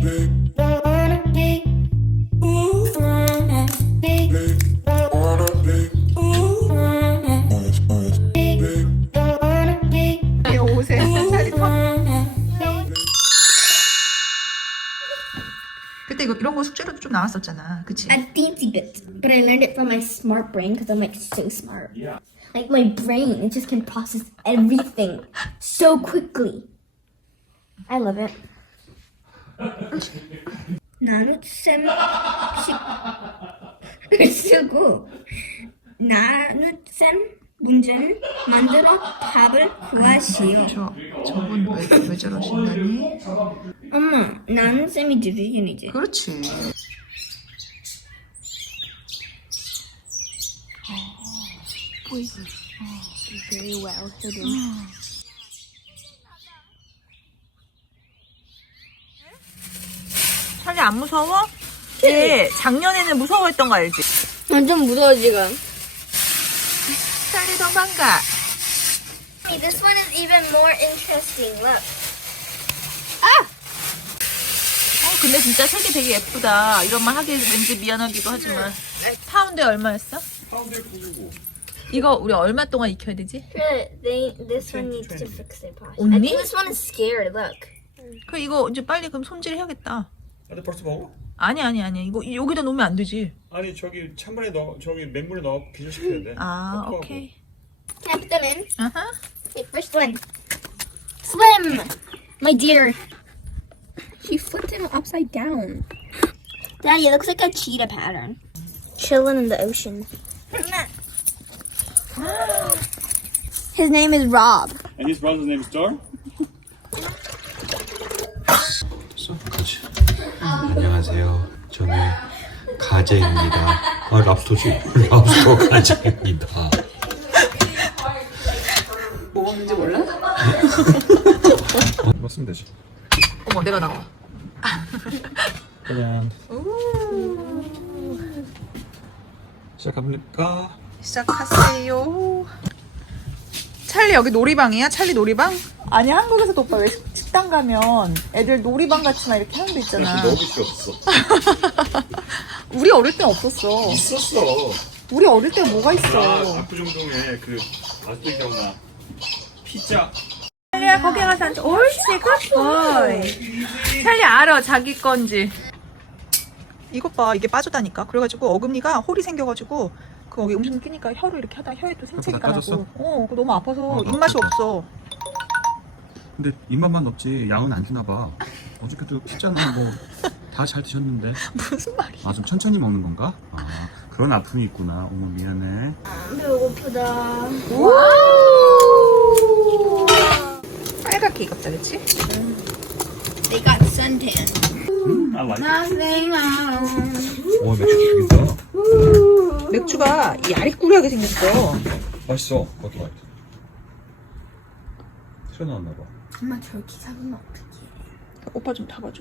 그때 이런 거 숙제로도 좀 나왔었잖아, 그치? A teensy bit, but I learned it from my smart brain because I'm like so smart. Yeah. Like my brain, it just can process everything so quickly. I love it. 나눗셈 식을 쓰고 나눗셈 문제를 만들어 답을 구하시오. 저분 왜 저러신다니? 엄마, 나눗셈이 디비전이지. 그렇지. 보이지? Very well hidden. 찰리 안 무서워? 네, 작년에는 무서워했던 거 알지? 완전 무서워 지금. 찰리 도망가. This one is even more interesting. Look. 근데 진짜 색이 되게 예쁘다. 이런 말 하기 왠지 미안하기도 하지만. 파운드에 얼마였어? 파운드에 999. 이거 우리 얼마 동안 익혀야 되지? This one needs to fix their posture. I 언니? think this one is scared. Look. 그 이거 이제 빨리 그럼 손질 해야겠다. 근데 벌써 먹어? 아니. 이거 여기다 놓으면 안 되지. 아니 저기 찬물에 넣어 저기 맹물에 넣어 기절시켜야 돼. 아, 오케이. Can I put them in? 아하. Okay, first one. Swim, my dear. She flipped him upside down. Daddy, it looks like a cheetah pattern. Chilling in the ocean. His name is Rob. And his brother's name is Dor? 그렇지. 안녕하세요. 저는 가재입니다. 랍스터지. 랍스터 가재입니다. 뭐 먹는지 몰라? 먹으면 되지. 어머, 내가 나와. 그냥 시작합니까? 시작하세요. 찰리 여기 놀이방이야? 찰리 놀이방? 아니 한국에서도 오빠 왜 식당 가면 애들 놀이방 같이 막 이렇게 하는 데 있잖아. 너무 필요 없어. 우리 어릴 땐 없었어. 있었어. 우리 어릴 때 뭐가 있어? 압구정동에 그 아직도 기억나. 피자. 찰리야 거기 가서 앉아. 옳지 굿보이. 찰리 알아 자기 건지. 이것 봐 이게 빠져다니까. 그래가지고 어금니가 홀이 생겨가지고 거기 음식 끼니까 혀를 이렇게 하다 혀에 또 생채기가 다 빠졌어? 나고. 그거 너무 아파서 입맛이 없어. 근데 입맛만 없지 양은 안 주나 봐. 어저께도 피자는 뭐 다 잘 드셨는데. 무슨 말이야? 아 좀 천천히 먹는 건가? 아 그런 아픔이 있구나. 어머 미안해. 배고프다. 와우. 빨갛게 익었다 그치? They got suntan. I like it. Nothing else. 와 맥주 죽인다. 맥주가 야리꾸리하게 생겼어. 맛있어. 그것도 맛있어. 튀어나왔나 봐. 엄마 저렇게 잡으면 어떡해. 오빠 좀 타봐줘.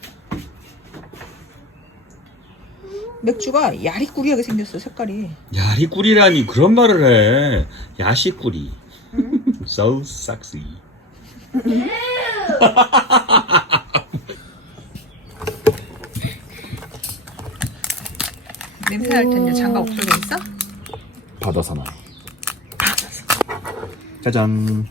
맥주가 야리꾸리하게 생겼어 색깔이. 야리꾸리라니 그런 말을 해. 야시꾸리. So sexy. 냄새 날 텐데 장갑 없어져 있어? 바다사나. 짜잔.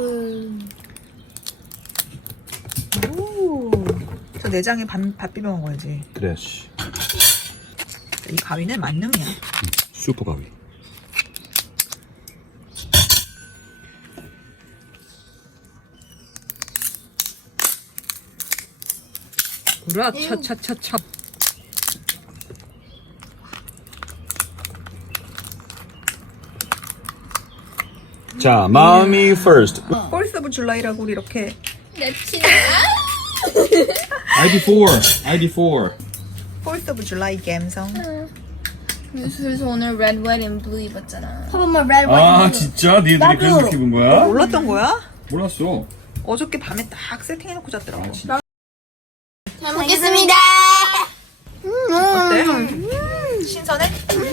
오. 저 내장에 밥 비벼 먹어야지. 그래야지. 이 가위는 만능이야. 슈퍼 가위. 우라 차차차차. 자, 마음이 first. 폴스 오브 줄라이라고 우리 이렇게. ID4. 폴스 오브 줄라이 감성. 그래서 오늘 red, white, and blue 입었잖아. 엄마 red one. 아, 진짜? 니네들이 그래서 그렇게 입은 거야? 몰랐던 거야? 몰랐어. 어저께 밤에 딱 세팅해놓고 잤더라고. 아, 진짜? 잘 먹겠습니다. 어때? 신선해?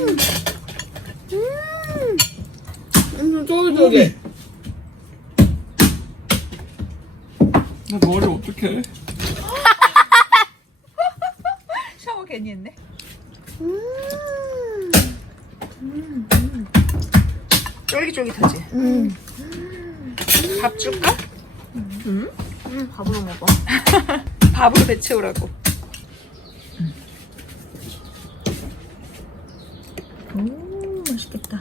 쫄깃쫄깃. 나 머리 어떡해? 괜히 했네. 쫄깃쫄깃하지? 밥 줄까? 밥으로 먹어. 밥으로 배 채우라고. 오, 맛있겠다.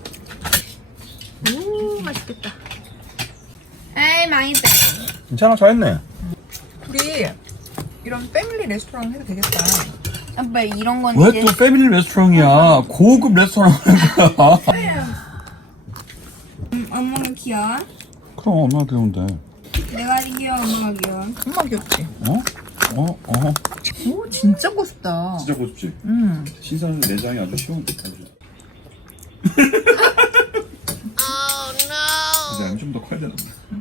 오, 맛있겠다. 에이, 망했다. 괜찮아, 잘했네. 우리 이런 패밀리 레스토랑 해도 되겠다. 아빠, 이런 건 왜 이제. 또 패밀리 레스토랑이야? 고급 레스토랑 하는 거야. 엄마가 귀여워? 그럼 얼마나 귀여운데. 내가 귀여워, 엄마가 귀여워. 엄마 귀엽지? 어? 오, 진짜 고습다. 진짜 고집지? 신선 내장이 아주 시원해. 내장이 좀 더 커야 되나?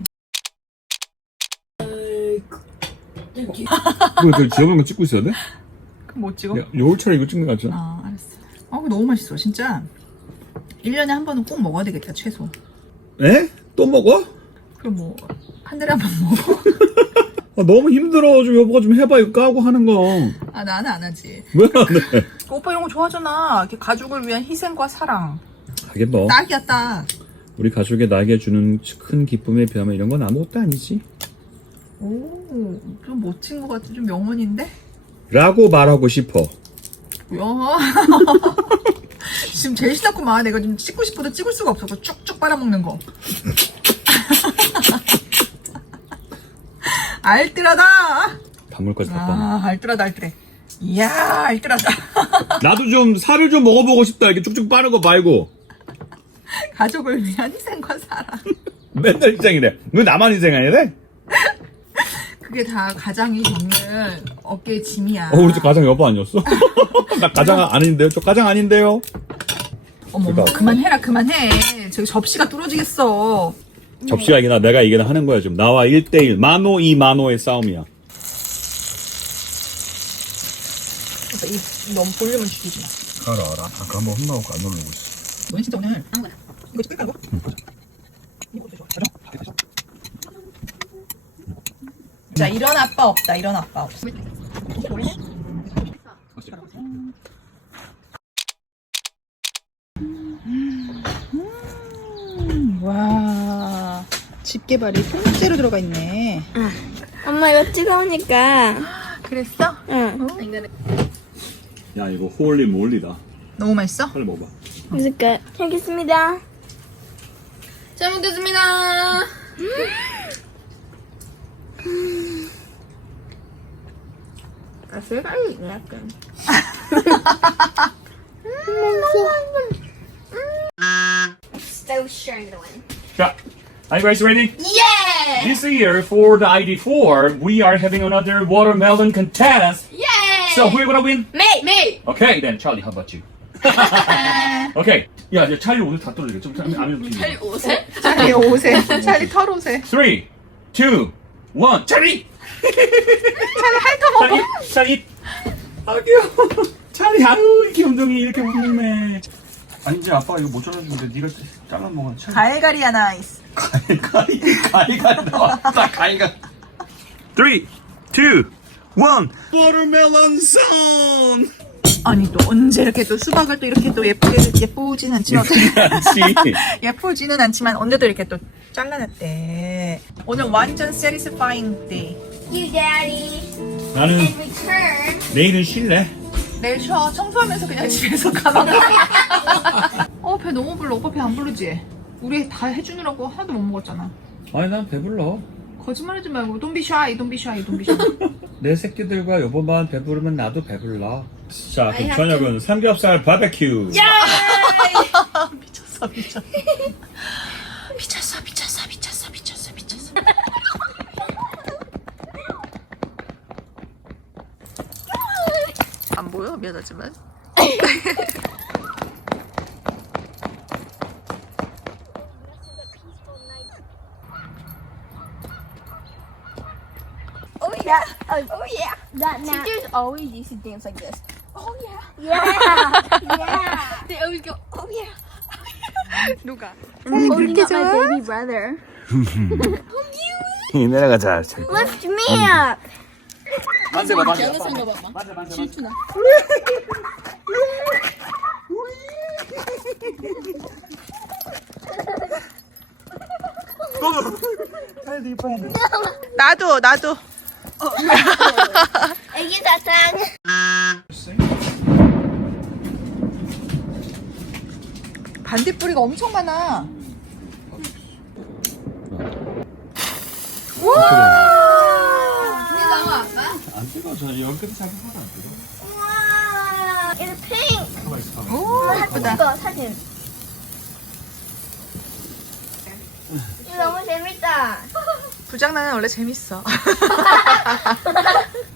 저 지어본 거 찍고 있어야 돼? 그럼 뭐 찍어? 야, 겨울철에 이거 찍는 거 같지? 아, 알았어. 너무 맛있어. 진짜 1년에 한 번은 꼭 먹어야 되겠다, 최소. 에? 또 먹어? 그럼 뭐 한 달에 한 번 먹어? 아, 너무 힘들어. 좀 여보가 좀 해봐. 이거 까고 하는 거. 아, 나는 안 하지. 왜 안 해? 오빠 이런 거 좋아하잖아. 이렇게 가족을 위한 희생과 사랑. 하긴 뭐 딱이야, 딱. 우리 가족이 나에게 주는 큰 기쁨에 비하면 이런 건 아무것도 아니지. 오, 좀 멋진 것 같아. 좀 명언인데? 라고 말하고 싶어. 뭐야? 지금 제일 신났구만. 내가 좀 찍고 싶어도 찍을 수가 없어. 그거 쭉쭉 빨아먹는 거. 알뜰하다. 박물까지 다 아, 알뜰하다, 알뜰해. 이야, 알뜰하다. 나도 좀 살을 좀 먹어보고 싶다. 이렇게 쭉쭉 빠는 거 말고. 가족을 위한 희생과 사랑. 맨날 희생이래. 왜 나만 희생해야 돼? 그게 다 가장이 겪는 어깨의 짐이야. 우리 집 가장 여보 아니었어? 나 가장 아닌데요? 저 가장 아닌데요? 어머, 그러니까. 그만해라, 그만해. 저기 접시가 뚫어지겠어. 접시가 이기나 내가 이기나 하는 거야 지금. 나와 1대1 만호 2만호의 싸움이야. 그래서 이 너무 볼륨을 죽이지 마. 알아. 아까 한번 혼나고 안 놀라고 있어. 너는 진짜 오늘 아무거나. 이거 찍을까, 이거? 이거 좋아. 자, 이런 아빠 없다, 이런 아빠 없어. 와, 집게발이 통째로 들어가 있네. 엄마, 이거 뜨거우니까. 그랬어? 응. 야 이거 홀리 몰리다. 너무 맛있어? 빨리 먹어봐. 그러니까. 잘 먹겠습니다. 잘 먹겠습니다. 색깔이 약간. So sure I'm gonna win. Yeah. Are you guys ready? Yeah! This year for the ID4, we are having another watermelon contest. Yeah! So who are gonna win? Me! Okay, then Charlie, how about you? Okay. 야, 이제 찰리 오늘 다 떨어지게. 좀 안에 찰리 옷에? 찰리 옷에, 찰리 털 옷에. 3, 2, 1. 찰리! 찰리 핥아먹어. 찰리! 아, 귀여워. 찰리, 아유, 이렇게 엉덩이 이렇게 웃네. 아니지, 아빠 이거 못 잘라주는데 네가 잘라 먹어. 갈갈이야, 나이스. 가위가 나왔다. 가위가. 3, 2, 1. Watermelon zone! 아니, 또 언제 이렇게 또 수박을 또 이렇게 또 예쁘진 않지만. 예쁘지는 않지만 언제도 이렇게 또 잘라냈대. 오늘 완전 satisfying day. You, Daddy. 나는 In return. 내일은 쉴래. 내일 쉬어. 청소하면서 그냥 집에서 가만. 배 너무 불러. 오빠 배 안 부르지? 우리 다 해주느라고 하나도 못 먹었잖아. 아니 난 배불러. 거짓말하지 말고. Don't be shy, don't be shy, don't be shy. 내 새끼들과 여보만 배부르면 나도 배불러. 자, 그럼 저녁은 삼겹살 바베큐. 미쳤어, 미쳤어. 미쳤어, 미쳤어, 미쳤어, 미쳤어, 미쳤어. 안 보여? 미안하지만. Oh yeah. Oh yeah. That now. Teachers always used to dance like this. Oh yeah. Yeah. Yeah. They always go, oh yeah. 누가? Holding up my baby brother. 내려가자. Lift me up. 만져봐 만져봐. 변호사인 거 봐봐. 만져 만져. 질투나. 빨리 이뻐야 돼. 나도. 애기 사탕. 반딧불이가 엄청 많아. 안 뜨거. 저 여기까지 자기 하나도 안 뜨거. 우와, it's pink. 들어가 있어. 오, 예쁘다. 이거 사진. 이거 너무 재밌다. 부장난은 원래 재밌어.